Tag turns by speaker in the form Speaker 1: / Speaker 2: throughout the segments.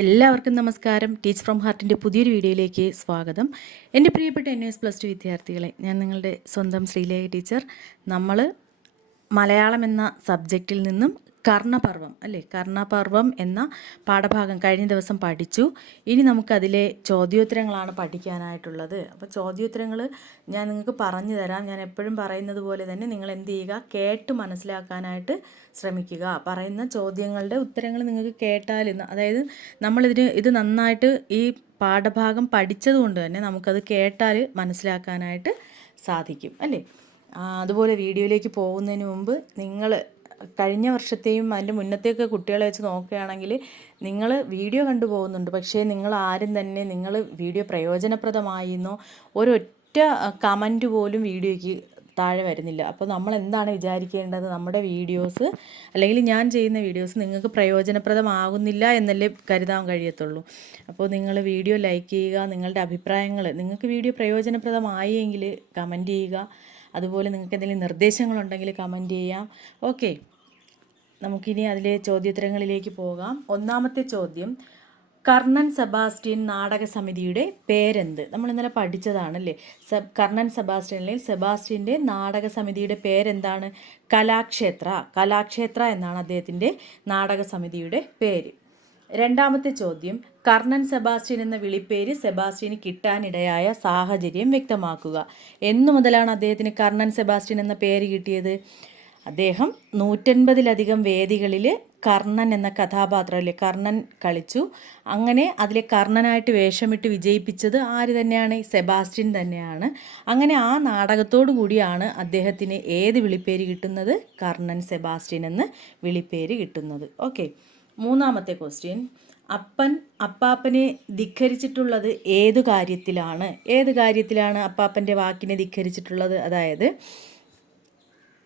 Speaker 1: എല്ലാവർക്കും നമസ്കാരം. Teach from ഹാർട്ടിന്റെ പുതിയൊരു വീഡിയോയിലേക്ക് സ്വാഗതം. എന്റെ പ്രിയപ്പെട്ട എൻ എസ് പ്ലസ് ടു വിദ്യാർത്ഥികളെ ഞാൻ നിങ്ങളുടെ സ്വന്തം ശ്രീലേഖ ടീച്ചർ നമ്മൾ മലയാളം എന്ന സബ്ജക്റ്റിൽ നിന്നും കർണപർവം അല്ലേ? കർണപർവം എന്ന പാഠഭാഗം കഴിഞ്ഞ ദിവസം പഠിച്ചു. ഇനി നമുക്കതിലെ ചോദ്യോത്തരങ്ങളാണ് പഠിക്കാനായിട്ടുള്ളത്. അപ്പോൾ ചോദ്യോത്തരങ്ങൾ ഞാൻ നിങ്ങൾക്ക് പറഞ്ഞു തരാം. ഞാൻ എപ്പോഴും പറയുന്നത് പോലെ തന്നെ നിങ്ങൾ എന്ത് ചെയ്യുക? കേട്ട് മനസ്സിലാക്കാനായിട്ട് ശ്രമിക്കുക. പറയുന്ന ചോദ്യങ്ങളുടെ ഉത്തരങ്ങൾ നിങ്ങൾക്ക് കേട്ടാൽ അതായത് നമ്മളിതിന് ഇത് നന്നായിട്ട് ഈ പാഠഭാഗം പഠിച്ചതുകൊണ്ട് തന്നെ നമുക്കത് കേട്ടാൽ മനസ്സിലാക്കാനായിട്ട് സാധിക്കും അല്ലേ? അതുപോലെ വീഡിയോയിലേക്ക് പോകുന്നതിന് മുമ്പ് നിങ്ങൾ കഴിഞ്ഞ വർഷത്തെയും അതിന്റെ മുന്നത്തെയൊക്കെ കുട്ടികളെ വെച്ച് നോക്കുകയാണെങ്കിൽ നിങ്ങൾ വീഡിയോ കണ്ടു പോകുന്നുണ്ട്. പക്ഷേ നിങ്ങൾ ആരും തന്നെ നിങ്ങൾ വീഡിയോ പ്രയോജനപ്രദമായി എന്നോ ഒരൊറ്റ കമന്റ് പോലും വീഡിയോയ്ക്ക് താഴെ വരുന്നില്ല. അപ്പോൾ നമ്മൾ എന്താണ് വിചാരിക്കേണ്ടത്? നമ്മുടെ വീഡിയോസ് അല്ലെങ്കിൽ ഞാൻ ചെയ്യുന്ന വീഡിയോസ് നിങ്ങൾക്ക് പ്രയോജനപ്രദമാകുന്നില്ല എന്നല്ലേ കരുതാൻ കഴിയത്തുള്ളൂ. അപ്പോൾ നിങ്ങൾ വീഡിയോ ലൈക്ക് ചെയ്യുക നിങ്ങളുടെ അഭിപ്രായങ്ങൾ നിങ്ങൾക്ക് വീഡിയോ പ്രയോജനപ്രദമായി എങ്കിൽ കമന്റ് ചെയ്യുക. അതുപോലെ നിങ്ങൾക്ക് എന്തെങ്കിലും നിർദ്ദേശങ്ങളുണ്ടെങ്കിൽ കമന്റ് ചെയ്യാം. ഓക്കെ നമുക്കിനി അതിലെ ചോദ്യോത്തരങ്ങളിലേക്ക് പോകാം. ഒന്നാമത്തെ ചോദ്യം കർണൻ സെബാസ്റ്റ്യൻ നാടക സമിതിയുടെ പേരെന്ത്? നമ്മൾ ഇന്നലെ പഠിച്ചതാണല്ലേ? സബ് കർണൻ സെബാസ്റ്റ്യൻ അല്ലെങ്കിൽ സെബാസ്റ്റ്യന്റെ നാടക സമിതിയുടെ പേരെന്താണ്? കലാക്ഷേത്ര കലാക്ഷേത്ര എന്നാണ് അദ്ദേഹത്തിന്റെ നാടക സമിതിയുടെ പേര്. രണ്ടാമത്തെ ചോദ്യം കർണൻ സെബാസ്റ്റ്യൻ എന്ന വിളിപ്പേര് സെബാസ്റ്റ്യന് കിട്ടാനിടയായ സാഹചര്യം വ്യക്തമാക്കുക. എന്നു മുതലാണ് അദ്ദേഹത്തിന് കർണൻ സെബാസ്റ്റ്യൻ എന്ന പേര് കിട്ടിയത്? അദ്ദേഹം നൂറ്റൻപതിലധികം വേദികളിൽ കർണൻ എന്ന കഥാപാത്രം അല്ലെ കർണൻ കളിച്ചു. അങ്ങനെ അതിലെ കർണനായിട്ട് വേഷമിട്ട് വിജയിപ്പിച്ചത് ആര് തന്നെയാണ്? സെബാസ്റ്റ്യൻ തന്നെയാണ്. അങ്ങനെ ആ നാടകത്തോടു കൂടിയാണ് അദ്ദേഹത്തിന് ഏത് വിളിപ്പേര് കിട്ടുന്നത്? കർണൻ സെബാസ്റ്റ്യൻ എന്ന് വിളിപ്പേര് കിട്ടുന്നത്. ഓക്കെ മൂന്നാമത്തെ ക്വസ്റ്റ്യൻ. അപ്പൻ അപ്പാപ്പനെ ധിഖരിച്ചിട്ടുള്ളത് ഏതു കാര്യത്തിലാണ്? ഏത് കാര്യത്തിലാണ് അപ്പാപ്പന്റെ വാക്കിനെ ധിഖരിച്ചിട്ടുള്ളത്? അതായത്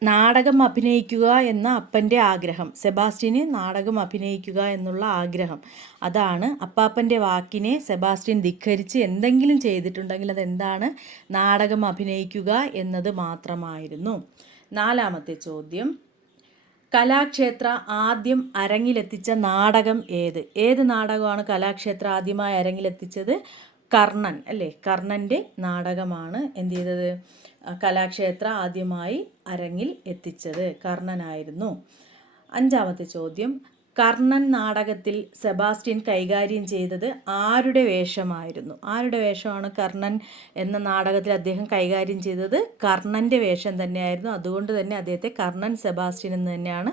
Speaker 1: നാടകം അഭിനയിക്കുക എന്ന അപ്പന്റെ ആഗ്രഹം. സെബാസ്റ്റ്യന് നാടകം അഭിനയിക്കുക എന്നുള്ള ആഗ്രഹം. അതാണ് അപ്പാപ്പന്റെ വാക്കിനെ സെബാസ്റ്റ്യൻ ധിഖരിച്ച് എന്തെങ്കിലും ചെയ്തിട്ടുണ്ടെങ്കിൽ അതെന്താണ്? നാടകം അഭിനയിക്കുക എന്നത് മാത്രമായിരുന്നു. നാലാമത്തെ ചോദ്യം. കലാക്ഷേത്ര ആദ്യം അരങ്ങിലെത്തിച്ച നാടകം ഏത്? ഏത് നാടകമാണ് കലാക്ഷേത്ര ആദ്യമായി അരങ്ങിലെത്തിച്ചത്? കർണൻ അല്ലേ? കർണന്റെ നാടകമാണ് എന്ത് ചെയ്തത്? കലാക്ഷേത്ര ആദ്യമായി അരങ്ങിൽ എത്തിച്ചത് കർണനായിരുന്നു. അഞ്ചാമത്തെ ചോദ്യം കർണൻ നാടകത്തിൽ സെബാസ്റ്റ്യൻ കൈകാര്യം ചെയ്തത് ആരുടെ വേഷമായിരുന്നു? ആരുടെ വേഷമാണ് കർണൻ എന്ന നാടകത്തിൽ അദ്ദേഹം കൈകാര്യം ചെയ്തത്? കർണന്റെ വേഷം തന്നെയായിരുന്നു. അതുകൊണ്ട് തന്നെ അദ്ദേഹത്തെ കർണൻ സെബാസ്റ്റ്യൻ എന്ന് തന്നെയാണ്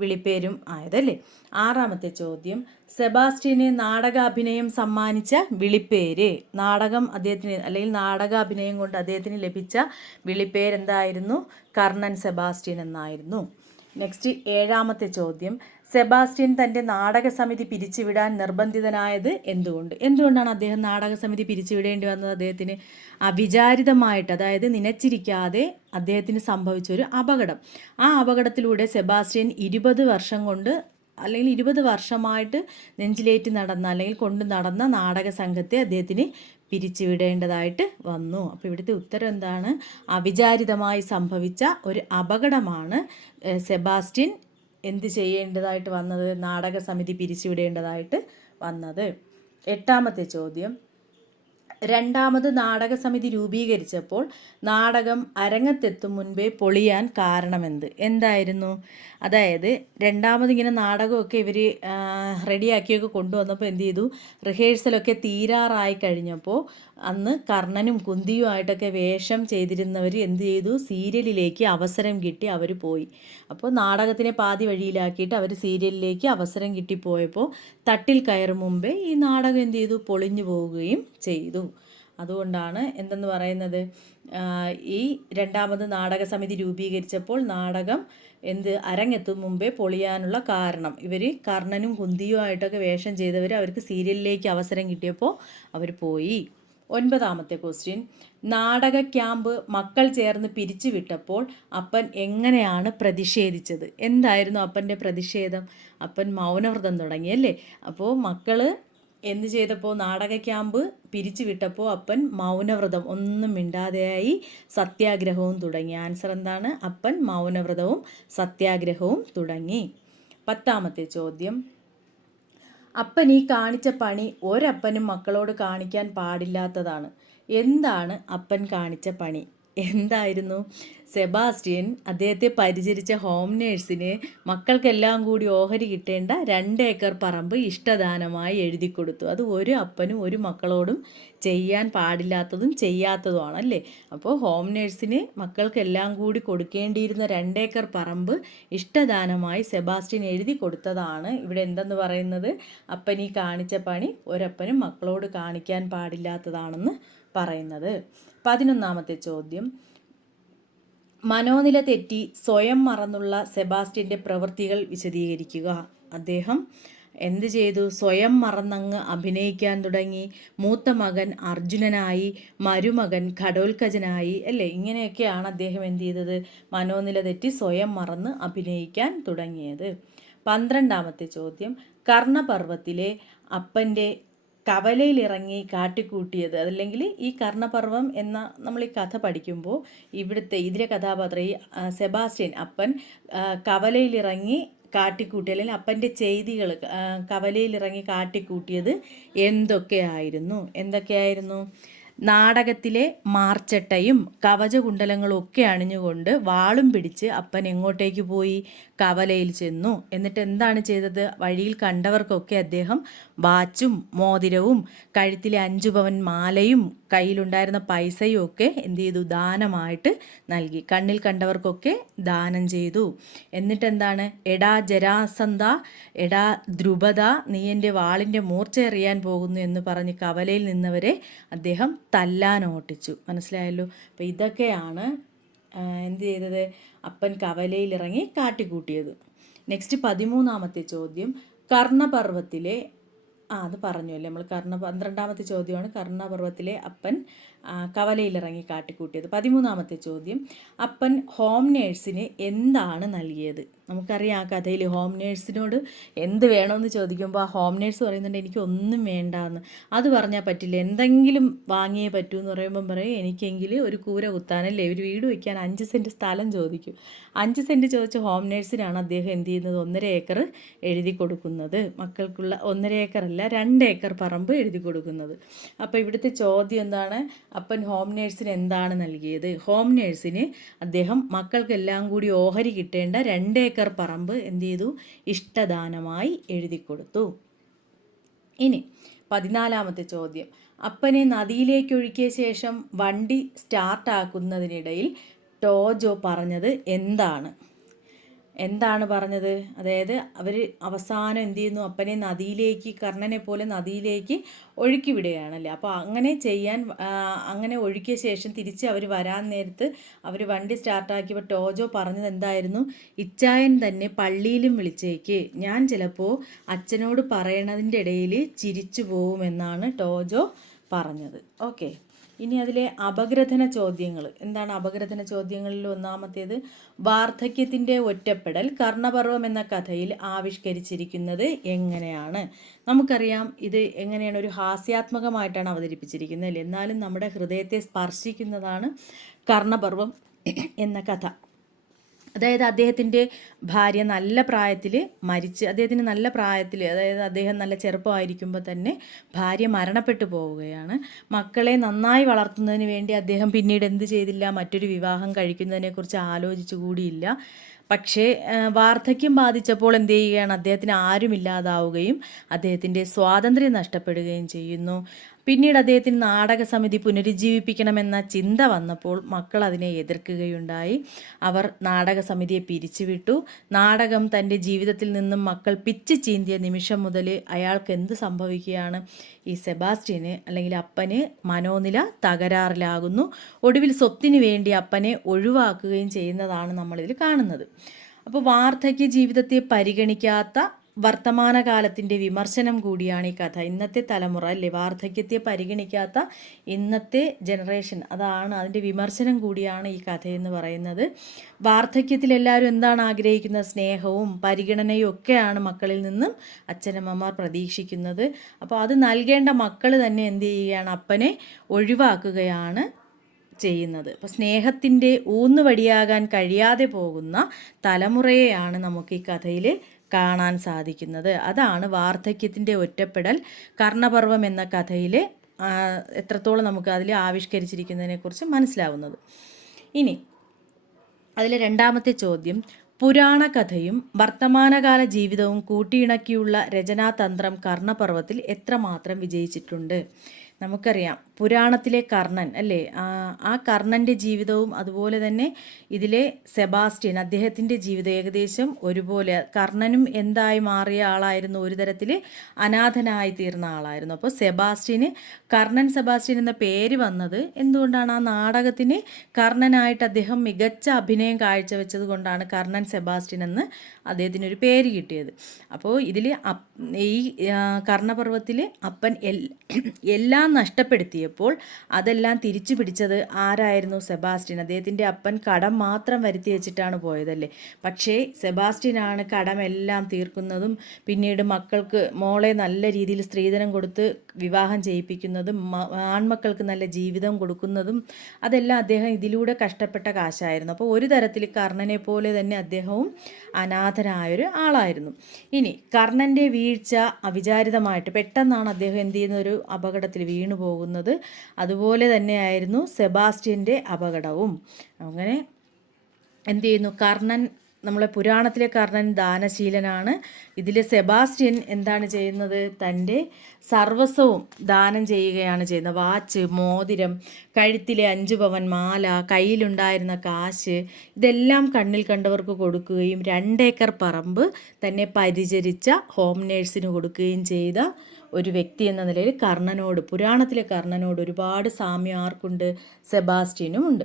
Speaker 1: വിളിപ്പേരും ആയതല്ലേ? ആറാമത്തെ ചോദ്യം. സെബാസ്റ്റ്യന് നാടകാഭിനയം സമ്മാനിച്ച വിളിപ്പേര്. നാടകം അദ്ദേഹത്തിന് അല്ലെങ്കിൽ നാടകാഭിനയം കൊണ്ട് അദ്ദേഹത്തിന് ലഭിച്ച വിളിപ്പേരെന്തായിരുന്നു? കർണൻ സെബാസ്റ്റ്യൻ എന്നായിരുന്നു. നെക്സ്റ്റ് ഏഴാമത്തെ ചോദ്യം. സെബാസ്റ്റ്യൻ തന്റെ നാടകസമിതി പിരിച്ചുവിടാൻ നിർബന്ധിതനായത് എന്തുകൊണ്ട്? എന്തുകൊണ്ടാണ് അദ്ദേഹം നാടകസമിതി പിരിച്ചുവിടേണ്ടി വന്നത് അദ്ദേഹത്തിന്? അവിചാരിതമായിട്ട് അതായത് നനച്ചിരിക്കാതെ അദ്ദേഹത്തിന് സംഭവിച്ച ഒരു അപകടം. ആ അപകടത്തിലൂടെ സെബാസ്റ്റ്യൻ ഇരുപത് വർഷം കൊണ്ട് അല്ലെങ്കിൽ ഇരുപത് വർഷമായിട്ട് നെഞ്ചിലേറ്റ് നടന്ന അല്ലെങ്കിൽ കൊണ്ട് നടന്ന നാടക സംഘത്തെ അദ്ദേഹത്തിന് പിരിച്ചുവിടേണ്ടതായിട്ട് വന്നു. അപ്പോൾ ഇവിടുത്തെ ഉത്തരം എന്താണ്? അവിചാരിതമായി സംഭവിച്ച ഒരു അപകടമാണ് സെബാസ്റ്റ്യൻ എന്ത് ചെയ്യേണ്ടതായിട്ട് വന്നത്? നാടക സമിതി പിരിച്ചുവിടേണ്ടതായിട്ട് വന്നത്. എട്ടാമത്തെ ചോദ്യം. രണ്ടാമത് നാടക സമിതി രൂപീകരിച്ചപ്പോൾ നാടകം അരങ്ങത്തെത്തും മുൻപേ പൊളിയാൻ കാരണമെന്ത്? എന്തായിരുന്നു? അതായത് രണ്ടാമത് ഇങ്ങനെ നാടകമൊക്കെ ഇവർ റെഡിയാക്കിയൊക്കെ കൊണ്ടുവന്നപ്പോൾ എന്ത് ചെയ്തു? റിഹേഴ്സലൊക്കെ തീരാറായി കഴിഞ്ഞപ്പോൾ അന്ന് കർണനും കുന്തിയുമായിട്ടൊക്കെ വേഷം ചെയ്തിരുന്നവർ എന്ത് ചെയ്തു? സീരിയലിലേക്ക് അവസരം കിട്ടി അവർ പോയി. അപ്പോൾ നാടകത്തിനെ പാതി വഴിയിലാക്കിയിട്ട് അവർ സീരിയലിലേക്ക് അവസരം കിട്ടിപ്പോയപ്പോൾ തട്ടിൽ കയറും മുമ്പേ ഈ നാടകം എന്ത് ചെയ്തു? പൊളിഞ്ഞു പോവുകയും ചെയ്തു. അതുകൊണ്ടാണ് എന്തെന്ന് പറയുന്നത്? ഈ രണ്ടാമത് നാടക സമിതി രൂപീകരിച്ചപ്പോൾ നാടകം എന്ത് അരങ്ങെത്തും മുമ്പേ പൊളിയാനുള്ള കാരണം. ഇവർ കർണനും കുന്തിയുമായിട്ടൊക്കെ വേഷം ചെയ്തവർ അവർക്ക് സീരിയലിലേക്ക് അവസരം കിട്ടിയപ്പോൾ അവർ പോയി. ഒൻപതാമത്തെ ക്വസ്റ്റ്യൻ. നാടക ക്യാമ്പ് മക്കൾ ചേർന്ന് പിരിച്ചു വിട്ടപ്പോൾ അപ്പൻ എങ്ങനെയാണ് പ്രതിഷേധിച്ചത്? എന്തായിരുന്നു അപ്പന്റെ പ്രതിഷേധം? അപ്പൻ മൗനവ്രതം തുടങ്ങിയല്ലേ അപ്പോൾ മക്കൾ എന്ത് ചെയ്തപ്പോൾ നാടക ക്യാമ്പ് പിരിച്ചുവിട്ടപ്പോൾ അപ്പൻ മൗനവ്രതം. ഒന്നും മിണ്ടാതെയായി സത്യാഗ്രഹവും തുടങ്ങി. ആൻസർ എന്താണ്? അപ്പൻ മൗനവ്രതവും സത്യാഗ്രഹവും തുടങ്ങി. പത്താമത്തെ ചോദ്യം. അപ്പൻ ഈ കാണിച്ച പണി ഒരപ്പനും മക്കളോട് കാണിക്കാൻ പാടില്ലാത്തതാണ്. എന്താണ് അപ്പൻ കാണിച്ച പണി? എന്തായിരുന്നു? സെബാസ്റ്റ്യൻ അദ്ദേഹത്തെ പരിചരിച്ച ഹോം നേഴ്സിന് മക്കൾക്കെല്ലാം കൂടി ഓഹരി കിട്ടേണ്ട രണ്ട് ഏക്കർ പറമ്പ് ഇഷ്ടദാനമായി എഴുതി കൊടുത്തു അത് ഒരു അപ്പനും ഒരു മക്കളോടും ചെയ്യാൻ പാടില്ലാത്തതും ചെയ്യാത്തതുമാണ് അല്ലേ? അപ്പോൾ ഹോം നേഴ്സിന് മക്കൾക്കെല്ലാം കൂടി കൊടുക്കേണ്ടിയിരുന്ന രണ്ടേക്കർ പറമ്പ് ഇഷ്ടദാനമായി സെബാസ്റ്റ്യൻ എഴുതി കൊടുത്തതാണ് ഇവിടെ എന്തെന്ന് പറയുന്നത്? അപ്പനി കാണിച്ച പണി ഒരപ്പനും മക്കളോട് കാണിക്കാൻ പാടില്ലാത്തതാണെന്ന് പറയുന്നത്. പതിനൊന്നാമത്തെ ചോദ്യം. മനോനില തെറ്റി സ്വയം മറന്നുള്ള സെബാസ്റ്റ്യന്റെ പ്രവൃത്തികൾ വിശദീകരിക്കുക. അദ്ദേഹം എന്ത് ചെയ്തു? സ്വയം മറന്നങ്ങ് അഭിനയിക്കാൻ തുടങ്ങി. മൂത്ത മകൻ അർജുനനായി മരുമകൻ ഘടോത്കജനായി അല്ലേ? ഇങ്ങനെയൊക്കെയാണ് അദ്ദേഹം എന്ത് ചെയ്തത്? മനോനില തെറ്റി സ്വയം മറന്ന് അഭിനയിക്കാൻ തുടങ്ങിയത്. പന്ത്രണ്ടാമത്തെ ചോദ്യം. കർണപർവത്തിലെ അപ്പന്റെ കവലയിലിറങ്ങി കാട്ടിക്കൂട്ടിയത്. അതല്ലെങ്കിൽ ഈ കർണപർവം എന്ന നമ്മൾ ഈ കഥ പഠിക്കുമ്പോൾ ഇവിടുത്തെ ഇതിലെ കഥാപാത്രം ഈ സെബാസ്റ്റ്യൻ അപ്പൻ കവലയിലിറങ്ങി കാട്ടിക്കൂട്ടി അല്ലെങ്കിൽ അപ്പന്റെ ചെയ്തികൾ കവലയിലിറങ്ങി കാട്ടിക്കൂട്ടിയത് എന്തൊക്കെയായിരുന്നു? എന്തൊക്കെയായിരുന്നു? നാടകത്തിലെ മാർച്ചട്ടയും കവചകുണ്ടലങ്ങളും ഒക്കെ അണിഞ്ഞുകൊണ്ട് വാളും പിടിച്ച് അപ്പൻ എങ്ങോട്ടേക്ക് പോയി? കവലയിൽ ചെന്നു. എന്നിട്ട് എന്താണ് ചെയ്തത്? വഴിയിൽ കണ്ടവർക്കൊക്കെ അദ്ദേഹം വാച്ചും മോതിരവും കഴുത്തിലെ അഞ്ചു പവൻ മാലയും കയ്യിലുണ്ടായിരുന്ന പൈസയും ഒക്കെ എന്ത് ചെയ്തു? ദാനമായിട്ട് നൽകി. കണ്ണിൽ കണ്ടവർക്കൊക്കെ ദാനം ചെയ്തു. എന്നിട്ട് എന്താണ് എടാ ജരാസന്ധ എടാ ധ്രുപത നീ എന്റെ വാളിന്റെ മൂർച്ച എറിയാൻ പോകുന്നു എന്ന് പറഞ്ഞ് കവലയിൽ നിന്നവരെ അദ്ദേഹം തല്ലാൻ ഓട്ടിച്ചു മനസ്സിലായല്ലോ? അപ്പോൾ ഇതൊക്കെയാണ് എന്ത് ചെയ്തത്? അപ്പൻ കവലയിലിറങ്ങി കാട്ടിക്കൂട്ടിയത്. നെക്സ്റ്റ് പതിമൂന്നാമത്തെ ചോദ്യം. കർണപർവത്തിലെ ആ അത് പറഞ്ഞു അല്ലേ നമ്മൾ? കർണ പന്ത്രണ്ടാമത്തെ ചോദ്യമാണ് കർണപർവത്തിലെ അപ്പൻ കവലയിലിറങ്ങി കാട്ടിക്കൂട്ടിയത്. പതിമൂന്നാമത്തെ ചോദ്യം. അപ്പൻ ഹോം നേഴ്സിന് എന്താണ് നൽകിയത്? നമുക്കറിയാം ആ കഥയിൽ ഹോം നേഴ്സിനോട് എന്ത് വേണമെന്ന് ചോദിക്കുമ്പോൾ ആ ഹോം നേഴ്സ് പറയുന്നുണ്ട് എനിക്ക് ഒന്നും വേണ്ട എന്ന് അത് പറഞ്ഞാൽ പറ്റില്ല. എന്തെങ്കിലും വാങ്ങിയേ പറ്റൂ എന്ന് പറയുമ്പം പറയും എനിക്കെങ്കിൽ ഒരു കൂര കുത്താനല്ലേ ഒരു വീട് വയ്ക്കാൻ അഞ്ച് സെന്റ് സ്ഥലം ചോദിക്കും. അഞ്ച് സെന്റ് ചോദിച്ച ഹോം നേഴ്സിനാണ് അദ്ദേഹം എന്ത് ചെയ്യുന്നത്? ഒന്നര ഏക്കർ എഴുതി കൊടുക്കുന്നത്. മക്കൾക്കുള്ള ഒന്നര ഏക്കറല്ല രണ്ട് ഏക്കർ പറമ്പ് എഴുതി കൊടുക്കുന്നത്. അപ്പോൾ ഇവിടുത്തെ ചോദ്യം എന്താണ്? അപ്പൻ ഹോം നേഴ്സിന് എന്താണ് നൽകിയത്? ഹോം നേഴ്സിന് അദ്ദേഹം മക്കൾക്കെല്ലാം കൂടി ഓഹരി കിട്ടേണ്ട രണ്ടേക്കർ പറമ്പ് എന്ത് ചെയ്തു? ഇഷ്ടദാനമായി എഴുതി കൊടുത്തു. ഇനി പതിനാലാമത്തെ ചോദ്യം. അപ്പനെ നദിയിലേക്ക് ഒഴുക്കിയ ശേഷം വണ്ടി സ്റ്റാർട്ടാക്കുന്നതിനിടയിൽ ടോജോ പറഞ്ഞത് എന്താണ്? എന്താണ് പറഞ്ഞത്? അതായത് അവർ അവസാനം എന്ത് ചെയ്യുന്നു? അപ്പനെ നദിയിലേക്ക് കർണനെ പോലെ നദിയിലേക്ക് ഒഴുക്കി വിടുകയാണല്ലേ? അപ്പോൾ അങ്ങനെ ചെയ്യാൻ അങ്ങനെ ഒഴുക്കിയ ശേഷം തിരിച്ച് അവർ വരാൻ നേരത്ത് അവർ വണ്ടി സ്റ്റാർട്ടാക്കിയപ്പോൾ ടോജോ പറഞ്ഞത് എന്തായിരുന്നു? ഇച്ചായൻ തന്നെ പള്ളിയിലും വിളിച്ചേക്ക്. ഞാൻ ചിലപ്പോൾ അച്ഛനോട് പറയണതിന്റെ ഇടയിൽ ചിരിച്ചു പോവുമെന്നാണ് ടോജോ പറഞ്ഞത്. ഓക്കെ. ഇനി അതിലെ അപഗ്രഥന ചോദ്യങ്ങൾ. എന്താണ് അപഗ്രഥന ചോദ്യങ്ങളിൽ ഒന്നാമത്തേത്? വാർദ്ധക്യത്തിന്റെ ഒറ്റപ്പെടൽ കർണപർവം എന്ന കഥയിൽ ആവിഷ്കരിച്ചിരിക്കുന്നത് എങ്ങനെയാണ്? നമുക്കറിയാം ഇത് എങ്ങനെയാണ് ഒരു ഹാസ്യാത്മകമായിട്ടാണ് അവതരിപ്പിച്ചിരിക്കുന്നത്. എന്നാലും നമ്മുടെ ഹൃദയത്തെ സ്പർശിക്കുന്നതാണ് കർണപർവം എന്ന കഥ. അതായത് അദ്ദേഹത്തിന്റെ ഭാര്യ നല്ല പ്രായത്തിൽ മരിച്ച് അദ്ദേഹത്തിന് നല്ല പ്രായത്തിൽ അതായത് അദ്ദേഹം നല്ല ചെറുപ്പമായിരിക്കുമ്പോൾ തന്നെ ഭാര്യ മരണപ്പെട്ടു പോവുകയാണ്. മക്കളെ നന്നായി വളർത്തുന്നതിന് വേണ്ടി അദ്ദേഹം പിന്നീട് എന്ത് ചെയ്തില്ല? മറ്റൊരു വിവാഹം കഴിക്കുന്നതിനെക്കുറിച്ച് ആലോചിച്ചു കൂടിയില്ല. പക്ഷേ വാർദ്ധക്യം ബാധിച്ചപ്പോൾ എന്ത് ചെയ്യുകയാണ്? അദ്ദേഹത്തിന് ആരുമില്ലാതാവുകയും അദ്ദേഹത്തിന്റെ സ്വാതന്ത്ര്യം നഷ്ടപ്പെടുകയും ചെയ്യുന്നു. പിന്നീട് അദ്ദേഹത്തിന് നാടക സമിതി പുനരുജ്ജീവിപ്പിക്കണമെന്ന ചിന്ത വന്നപ്പോൾ മക്കൾ അതിനെ എതിർക്കുകയുണ്ടായി. അവർ നാടക സമിതിയെ പിരിച്ചുവിട്ടു. നാടകം തന്റെ ജീവിതത്തിൽ നിന്നും മക്കൾ പിച്ച് ചീന്തിയ നിമിഷം മുതൽ അയാൾക്ക് എന്ത് സംഭവിക്കുകയാണ്? ഈ സെബാസ്റ്റ്യന് അല്ലെങ്കിൽ അപ്പന് മനോനില തകരാറിലാകുന്നു. ഒടുവിൽ സ്വത്തിന് വേണ്ടി അപ്പനെ ഒഴിവാക്കുകയും ചെയ്യുന്നതാണ് നമ്മളിതിൽ കാണുന്നത്. അപ്പോൾ വാർദ്ധക്യ ജീവിതത്തെ പരിഗണിക്കാത്ത വർത്തമാനകാലത്തിന്റെ വിമർശനം കൂടിയാണ് ഈ കഥ. ഇന്നത്തെ തലമുറ അല്ലേ? വാർദ്ധക്യത്തെ പരിഗണിക്കാത്ത ഇന്നത്തെ ജനറേഷൻ. അതാണ് അതിന്റെ വിമർശനം കൂടിയാണ് ഈ കഥയെന്ന് പറയുന്നത്. വാർദ്ധക്യത്തിൽ എല്ലാവരും എന്താണ് ആഗ്രഹിക്കുന്നത്? സ്നേഹവും പരിഗണനയും ഒക്കെയാണ് മക്കളിൽ നിന്നും അച്ഛനമ്മമാർ പ്രതീക്ഷിക്കുന്നത്. അപ്പോൾ അത് നൽകേണ്ട മക്കൾ തന്നെ എന്ത് ചെയ്യുകയാണ്? അപ്പനെ ഒഴിവാക്കുകയാണ് ചെയ്യുന്നത്. അപ്പോൾ സ്നേഹത്തിന്റെ ഊന്നുവടിയാകാൻ കഴിയാതെ പോകുന്ന തലമുറയെയാണ് നമുക്ക് ഈ കഥയിൽ കാണാൻ സാധിക്കുന്നത്. അതാണ് വാർദ്ധക്യത്തിന്റെ ഒറ്റപ്പെടൽ. കർണപർവം എന്ന കഥയിൽ എത്രത്തോളം നമുക്ക് അതിൽ ആവിഷ്കരിച്ചിരിക്കുന്നതിനെക്കുറിച്ച് മനസ്സിലാവുന്നത്. ഇനി അതിലെ രണ്ടാമത്തെ ചോദ്യം. പുരാണ കഥയും വർത്തമാനകാല ജീവിതവും കൂട്ടിയിണക്കിയുള്ള രചനാതന്ത്രം കർണപർവത്തിൽ എത്രമാത്രം വിജയിച്ചിട്ടുണ്ട്? നമുക്കറിയാം. പുരാണത്തിലെ കർണൻ അല്ലേ? ആ കർണന്റെ ജീവിതവും അതുപോലെ തന്നെ ഇതിലെ സെബാസ്റ്റ്യൻ അദ്ദേഹത്തിന്റെ ജീവിതം ഏകദേശം ഒരുപോലെ. കർണനും എന്തായി മാറിയ ആളായിരുന്നു? ഒരു തരത്തിൽ അനാഥനായി തീർന്ന ആളായിരുന്നു. അപ്പോൾ സെബാസ്റ്റ്യന് കർണൻ സെബാസ്റ്റ്യൻ എന്ന പേര് വന്നത് എന്തുകൊണ്ടാണ്? ആ നാടകത്തിന് കർണനായിട്ട് അദ്ദേഹം മികച്ച അഭിനയം കാഴ്ചവെച്ചത് കൊണ്ടാണ് കർണൻ സെബാസ്റ്റ്യൻ എന്ന് അദ്ദേഹത്തിന് ഒരു പേര് കിട്ടിയത്. അപ്പോൾ ഇതിൽ ഈ കർണപർവത്തിൽ അപ്പൻ എല്ലാം നഷ്ടപ്പെടുത്തിയപ്പോൾ അതെല്ലാം തിരിച്ചു പിടിച്ചത് ആരായിരുന്നു സെബാസ്റ്റ്യൻ? അദ്ദേഹത്തിന്റെ അപ്പൻ കടം മാത്രം വരുത്തി വെച്ചിട്ടാണ് പോയതല്ലേ? പക്ഷേ സെബാസ്റ്റ്യനാണ് കടമെല്ലാം തീർക്കുന്നതും പിന്നീട് മക്കൾക്ക് മോളെ നല്ല രീതിയിൽ സ്ത്രീധനം കൊടുത്ത് വിവാഹം ചെയ്യിപ്പിക്കുന്നതും ആൺമക്കൾക്ക് നല്ല ജീവിതം കൊടുക്കുന്നതും അതെല്ലാം അദ്ദേഹം ഇതിലൂടെ കഷ്ടപ്പെട്ട കാശായിരുന്നു. അപ്പോൾ ഒരു തരത്തിൽ കർണനെ പോലെ തന്നെ അദ്ദേഹവും അനാഥനായൊരു ആളായിരുന്നു. ഇനി കർണന്റെ വീഴ്ച അവിചാരിതമായിട്ട് പെട്ടെന്നാണ് അദ്ദേഹം എന്ത് ചെയ്യുന്ന ഒരു അപകടത്തിൽ വീണു പോകുന്നത് അതുപോലെ തന്നെയായിരുന്നു സെബാസ്റ്റ്യന്റെ അപകടവും. അങ്ങനെ എന്ത് ചെയ്യുന്നു കർണൻ നമ്മളെ പുരാണത്തിലെ കർണൻ ദാനശീലനാണ്. ഇതിലെ സെബാസ്റ്റ്യൻ എന്താണ് ചെയ്യുന്നത്? തന്റെ സർവസ്വവും ദാനം ചെയ്യുകയാണ് ചെയ്യുന്നത്. വാച്ച് മോതിരം കഴുത്തിലെ അഞ്ചു പവൻ മാല കയ്യിലുണ്ടായിരുന്ന കാശ് ഇതെല്ലാം കണ്ണിൽ കണ്ടവർക്ക് കൊടുക്കുകയും രണ്ടേക്കർ പറമ്പ് തന്നെ പരിചരിച്ച ഹോം നേഴ്സിന് കൊടുക്കുകയും ചെയ്ത ഒരു വ്യക്തി എന്ന നിലയിൽ കർണനോട് പുരാണത്തിലെ കർണനോട് ഒരുപാട് സാമ്യം ആർക്കുണ്ട് സെബാസ്റ്റ്യനും ഉണ്ട്.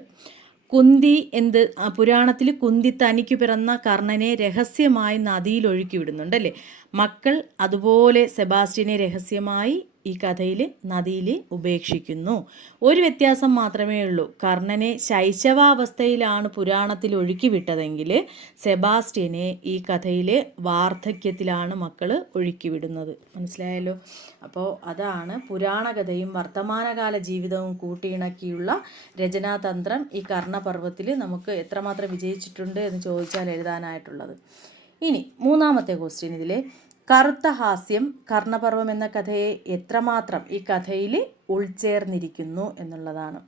Speaker 1: കുന്തി എന്ത് പുരാണത്തിൽ കുന്തി തനിക്ക് പിറന്ന കർണനെ രഹസ്യമായി നദിയിൽ ഒഴുക്കി വിടുന്നുണ്ടല്ലേ മക്കൾ അതുപോലെ സെബാസ്റ്റ്യനെ രഹസ്യമായി ഈ കഥയിൽ നദിയിൽ ഉപേക്ഷിക്കുന്നു. ഒരു വ്യത്യാസം മാത്രമേ ഉള്ളൂ. കർണനെ ശൈശവാവസ്ഥയിലാണ് പുരാണത്തിൽ ഒഴുക്കി വിട്ടതെങ്കിൽ സെബാസ്റ്റ്യനെ ഈ കഥയിൽ വാർദ്ധക്യത്തിലാണ് മക്കൾ ഒഴുക്കിവിടുന്നത്. മനസ്സിലായല്ലോ? അപ്പോൾ അതാണ് പുരാണകഥയും വർത്തമാനകാല ജീവിതവും കൂട്ടിയിണക്കിയുള്ള രചനാതന്ത്രം ഈ കർണപർവത്തിൽ നമുക്ക് എത്രമാത്രം വിജയിച്ചിട്ടുണ്ട് എന്ന് ചോദിച്ചാൽ എഴുതാനായിട്ടുള്ളത്. ഇനി മൂന്നാമത്തെ ക്വസ്റ്റ്യൻ ഇതിൽ കറുത്ത ഹാസ്യം കർണപർവം എന്ന കഥയെ എത്രമാത്രം ഈ കഥയിൽ ഉൾച്ചേർന്നിരിക്കുന്നു എന്നുള്ളതാണ്.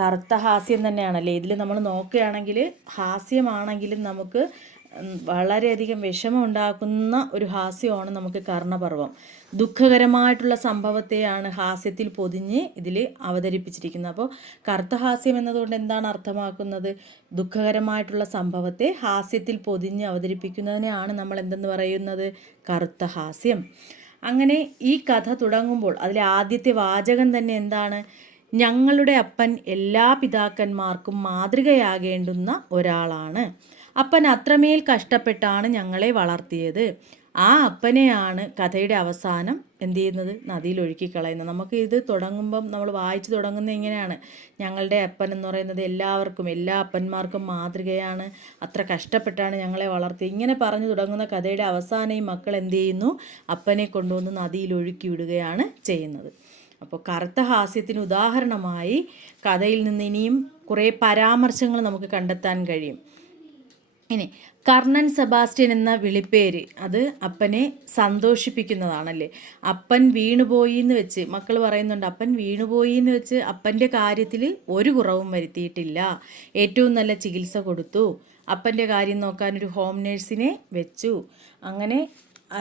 Speaker 1: കറുത്ത ഹാസ്യം തന്നെയാണല്ലേ? ഇതിൽ നമ്മൾ നോക്കുകയാണെങ്കിൽ ഹാസ്യമാണെങ്കിലും നമുക്ക് വളരെയധികം വിഷമം ഉണ്ടാക്കുന്ന ഒരു ഹാസ്യമാണ് നമുക്ക് കർണപർവം ദുഃഖകരമായിട്ടുള്ള സംഭവത്തെയാണ് ഹാസ്യത്തിൽ പൊതിഞ്ഞ് ഇതിൽ അവതരിപ്പിച്ചിരിക്കുന്നത്. അപ്പോൾ കർത്തഹാസ്യം എന്നതുകൊണ്ട് എന്താണ് അർത്ഥമാക്കുന്നത്? ദുഃഖകരമായിട്ടുള്ള സംഭവത്തെ ഹാസ്യത്തിൽ പൊതിഞ്ഞ് അവതരിപ്പിക്കുന്നതിനെയാണ് നമ്മൾ എന്തെന്ന് പറയുന്നത്? കറുത്ത ഹാസ്യം അങ്ങനെ ഈ കഥ തുടങ്ങുമ്പോൾ അതിലെ ആദ്യത്തെ വാചകം തന്നെ എന്താണ്? ഞങ്ങളുടെ അപ്പൻ എല്ലാ പിതാക്കന്മാർക്കും മാതൃകയാകേണ്ടുന്ന ഒരാളാണ്. അപ്പൻ അത്രമേൽ കഷ്ടപ്പെട്ടാണ് ഞങ്ങളെ വളർത്തിയത്. ആ അപ്പനെയാണ് കഥയുടെ അവസാനം എന്ത് ചെയ്യുന്നത്? നദിയിൽ ഒഴുക്കി കളയുന്നത്. നമുക്ക് ഇത് തുടങ്ങുമ്പം നമ്മൾ വായിച്ചു തുടങ്ങുന്നത് ഇങ്ങനെയാണ് ഞങ്ങളുടെ അപ്പൻ എന്ന് പറയുന്നത് എല്ലാവർക്കും എല്ലാ അപ്പന്മാർക്കും മാതൃകയാണ്. അത്ര കഷ്ടപ്പെട്ടാണ് ഞങ്ങളെ വളർത്തി ഇങ്ങനെ പറഞ്ഞു തുടങ്ങുന്ന കഥയുടെ അവസാനം ഈ മക്കൾ എന്ത് ചെയ്യുന്നു? അപ്പനെ കൊണ്ടുവന്ന് നദിയിൽ ഒഴുക്കി വിടുകയാണ് ചെയ്യുന്നത്. അപ്പോൾ കറുത്ത ഹാസ്യത്തിന് ഉദാഹരണമായി കഥയിൽ നിന്ന് ഇനിയും കുറേ പരാമർശങ്ങൾ നമുക്ക് കണ്ടെത്താൻ കഴിയും. ഇനി കർണൻ സെബാസ്റ്റ്യൻ എന്ന വിളിപ്പേര് അത് അപ്പനെ സന്തോഷിപ്പിക്കുന്നതാണല്ലേ? അപ്പൻ വീണുപോയി എന്ന് വെച്ച് മക്കൾ പറയുന്നുണ്ട് അപ്പൻ വീണുപോയി എന്ന് വെച്ച് അപ്പന്റെ കാര്യത്തിൽ ഒരു കുറവും വരുത്തിയിട്ടില്ല. ഏറ്റവും നല്ല ചികിത്സ കൊടുത്തു. അപ്പന്റെ കാര്യം നോക്കാൻ ഒരു ഹോം നേഴ്സിനെ വെച്ചു. അങ്ങനെ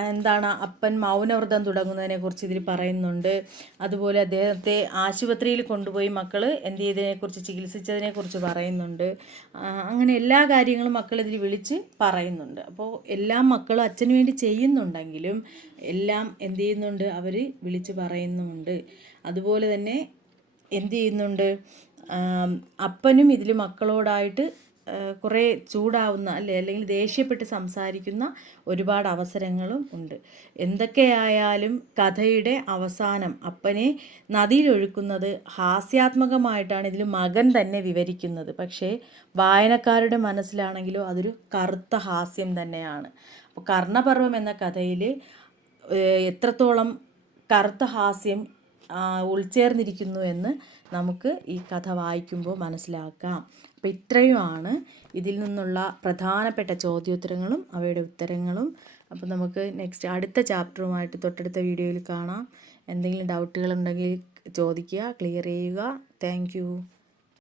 Speaker 1: എന്താണ് അപ്പൻ മൗനവ്രതം തുടങ്ങുന്നതിനെ കുറിച്ച് ഇതിൽ പറയുന്നുണ്ട്. അതുപോലെ അദ്ദേഹത്തെ ആശുപത്രിയിൽ കൊണ്ടുപോയി മക്കൾ എന്ത് ചെയ്തതിനെക്കുറിച്ച് ചികിത്സിച്ചതിനെക്കുറിച്ച് പറയുന്നുണ്ട്. അങ്ങനെ എല്ലാ കാര്യങ്ങളും മക്കൾ ഇതിൽ വിളിച്ച് പറയുന്നുണ്ട്. അപ്പോൾ എല്ലാ മക്കളും അച്ഛന് വേണ്ടി ചെയ്യുന്നുണ്ടെങ്കിലും എല്ലാം എന്ത് ചെയ്യുന്നുണ്ട്? അവർ വിളിച്ച് പറയുന്നുമുണ്ട് അതുപോലെ തന്നെ എന്ത് ചെയ്യുന്നുണ്ട്? അപ്പനും ഇതിൽ മക്കളോടായിട്ട് കുറേ ചൂടാവുന്ന അല്ലെ അല്ലെങ്കിൽ ദേഷ്യപ്പെട്ട് സംസാരിക്കുന്ന ഒരുപാട് അവസരങ്ങളും ഉണ്ട്. എന്തൊക്കെയായാലും കഥയുടെ അവസാനം അപ്പനെ നദിയിലൊഴുക്കുന്നത് ഹാസ്യാത്മകമായിട്ടാണ് ഇതിൽ മകൻ തന്നെ വിവരിക്കുന്നത്. പക്ഷേ വായനക്കാരുടെ മനസ്സിലാണെങ്കിലോ അതൊരു കറുത്ത ഹാസ്യം തന്നെയാണ്. അപ്പോൾ കർണപർവം എന്ന കഥയിൽ എത്രത്തോളം കറുത്ത ഹാസ്യം ഉൾച്ചേർന്നിരിക്കുന്നു എന്ന് നമുക്ക് ഈ കഥ വായിക്കുമ്പോൾ മനസ്സിലാക്കാം. അപ്പോൾ ഇത്രയുമാണ് ഇതിൽ നിന്നുള്ള പ്രധാനപ്പെട്ട ചോദ്യോത്തരങ്ങളും അവയുടെ ഉത്തരങ്ങളും. അപ്പോൾ നമുക്ക് നെക്സ്റ്റ് അടുത്ത ചാപ്റ്ററുമായിട്ട് തൊട്ടടുത്ത വീഡിയോയിൽ കാണാം. എന്തെങ്കിലും ഡൗട്ടുകൾ ഉണ്ടെങ്കിൽ ചോദിക്കുക ക്ലിയർ ചെയ്യുക. താങ്ക്